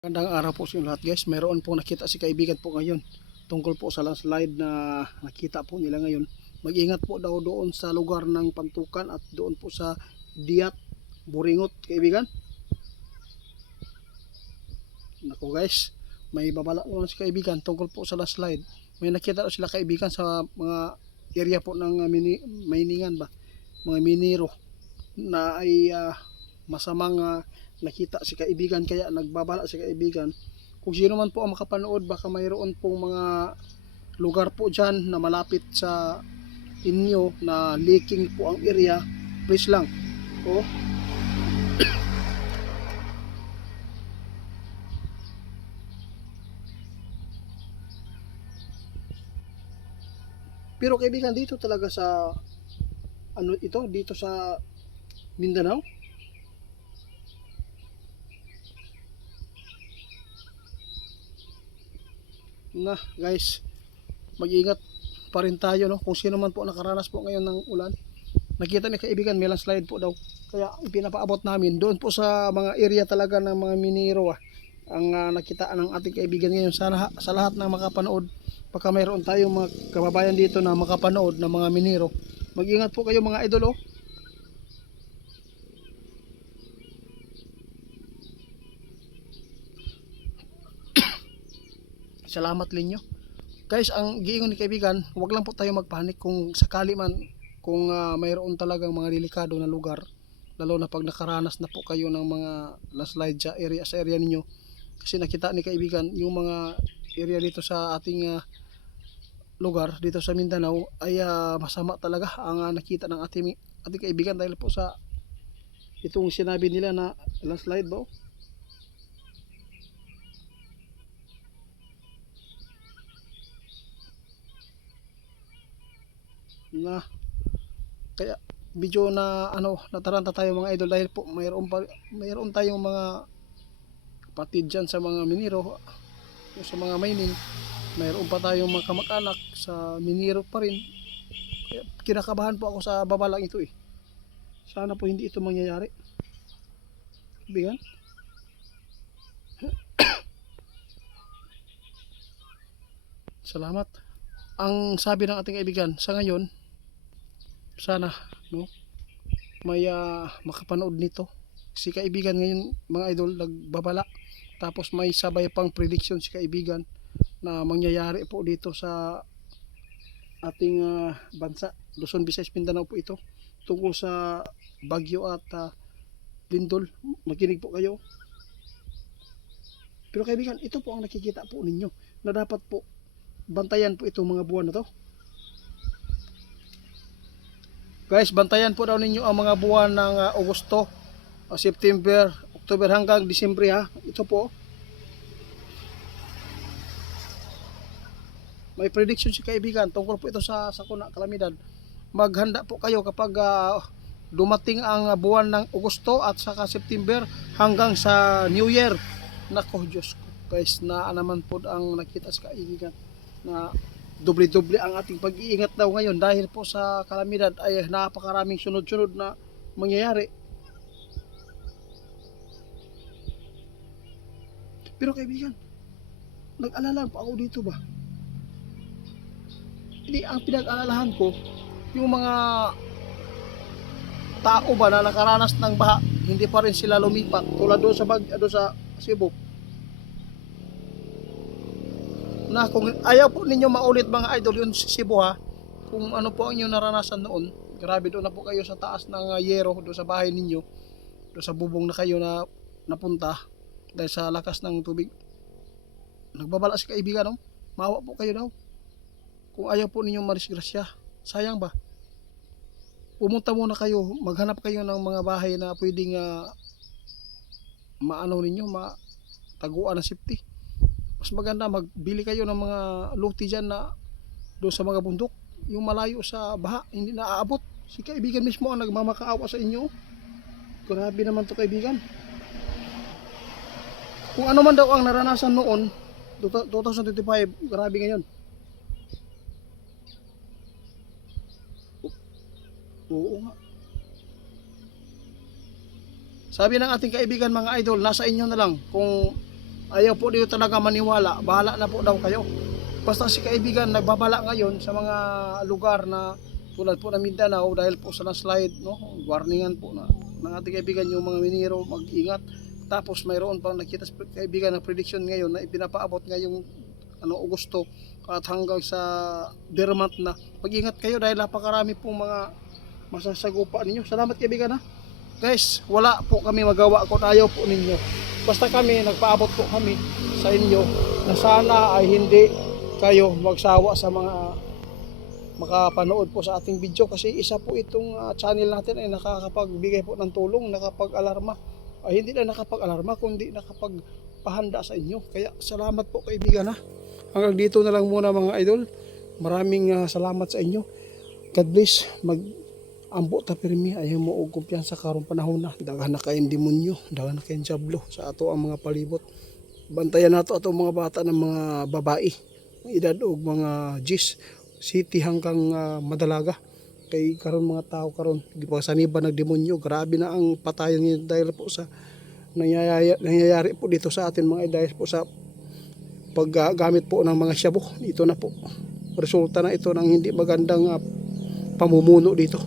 Magandang araw po sa inyo lahat guys. Mayroon po nakita si kaibigan po ngayon tungkol po sa landslide na nakita po nila ngayon. Mag-ingat po daw doon sa lugar ng Pantukan at doon po sa Diat, Boringot kaibigan. Nako guys, may babala naman si kaibigan tungkol po sa landslide. May nakita daw sila kaibigan sa mga area po ng miningan ba, mga minero na ay masamang nakita si kaibigan, kaya nagbabala si kaibigan kung sino man po ang makapanood, baka mayroon pong mga lugar po dyan na malapit sa inyo na leaking po ang area, please lang oh. Pero kaibigan, dito talaga sa ano ito, dito sa Mindanao na guys, mag-ingat pa rin tayo, no? Kung sino man po nakaranas po ngayon ng ulan, nakita ni kaibigan may landslide po daw, kaya ipinapaabot namin doon po sa mga area talaga ng mga minero ang nakita ng ating kaibigan ngayon. Sana sa lahat ng makapanood, baka mayroon tayong mga kababayan dito na makapanood ng mga minero, mag-ingat po kayo mga idol oh. Salamat linyo guys. Ang giingon ni kaibigan, wag lang po tayo magpanik kung sakali man, kung mayroon talagang mga delikado na lugar, lalo na pag nakaranas na po kayo ng mga landslide sa area ninyo. Kasi nakita ni kaibigan yung mga area dito sa ating lugar dito sa Mindanao ay masama talaga ang nakita ng ating kaibigan dahil po sa itong sinabi nila na landslide ba. Na kaya video na nataranta tayo mga idol dahil po mayroon tayong mga kapatid dyan sa mga minero, sa mga mining, mayroon pa tayong mga kamag-anak sa minero pa rin, kaya kinakabahan po ako sa babalang ito eh. Sana po hindi ito mangyayari kaibigan. Salamat. Ang sabi ng ating kaibigan sa ngayon, sana no, may makapanood nito si kaibigan ngayon mga idol, nagbabala, tapos may sabay pang prediction si kaibigan na mangyayari po dito sa ating bansa, Luzon, Visayas, Mindanao po ito, tungkol sa bagyo at lindol. Makinig po kayo. Pero kaibigan, ito po ang nakikita po ninyo na dapat po bantayan po itong mga buwan na to guys. Bantayan po daw ninyo ang mga buwan ng Agosto, September, October hanggang Disyembre ha. Ito po may prediction si kaibigan tungkol po ito sa sakuna, kalamidad. Maghanda po kayo kapag dumating ang buwan ng Agosto at saka September hanggang sa New Year. Nako Diyos ko guys, na naman po ang nakita sa kaibigan na doble-doble ang ating pag-iingat daw ngayon dahil po sa kalamidad ay napakaraming sunod-sunod na mangyayari. Pero kaibigan, nag-alala pa ako dito ba? Hindi, ang pinag-alalahan ko yung mga tao ba na nakaranas ng baha, hindi pa rin sila lumipat tulad doon sa doon sa Cebu. Na kung ayaw po ninyo maulit mga idol yun sa Cebu ha, kung ano po ang inyong naranasan noon, grabe doon na po kayo sa taas ng yero doon sa bahay ninyo, doon sa bubong na kayo na napunta dahil sa lakas ng tubig. Nagbabala si kaibigan, no? Maawa po kayo daw kung ayaw po ninyong marisgrasya. Sayang ba? Pumunta muna kayo, maghanap kayo ng mga bahay na pwedeng maano ninyo, mataguan ng safety. Mas maganda magbili kayo ng mga luti dyan na doon sa mga bundok, yung malayo sa baha, hindi na aabot. Si kaibigan mismo ang nagmamakaawa sa inyo. Grabe naman to kaibigan. Kung ano man daw ang naranasan noon 2025, grabe ngayon. Oo nga. Sabi ng ating kaibigan mga idol, nasa inyo na lang kung ayaw po dito talaga maniwala, bahala na po daw kayo. Basta si kaibigan nagbabala ngayon sa mga lugar na tulad po ng Mindanao dahil po sa landslide, no? Warningan po na ng ating kaibigan yung mga minero mag-ingat. Tapos mayroon pang nakita sa kaibigan na prediction ngayon na ipinapaabot ngayong Agosto at hanggang sa Dermat na. Mag-ingat kayo dahil napakarami pong mga masasagupa ninyo. Salamat kaibigan ha. Guys, wala po kami magawa kung ayaw po ninyo. Basta kami, nagpaabot po kami sa inyo na sana ay hindi kayo magsawa sa mga makapanood po sa ating video kasi isa po itong channel natin ay nakakapagbigay po ng tulong, nakapag-alarma. Ay hindi na nakapag-alarma kundi nakapagpahanda sa inyo. Kaya salamat po kaibigan ha. Hanggang dito na lang muna mga idol. Maraming salamat sa inyo. God bless. Ambo ta pirmi ayaw mo og kumpiyansa karong panahon na daghan na kayong demonyo, daghan na kayong diablo sa ato ang mga palibot. Bantayan nato ato mga bata ng mga babae, edad og mga 10 city hanggang madalaga. Kay karon mga tao karon gipasaniban ng demonyo, grabe na ang patayon ngayon dahil po sa nangyayari po dito sa atin mga dahil po sa paggamit po ng mga shabu. Ito na po resulta na ito ng hindi magandang pamumuno dito.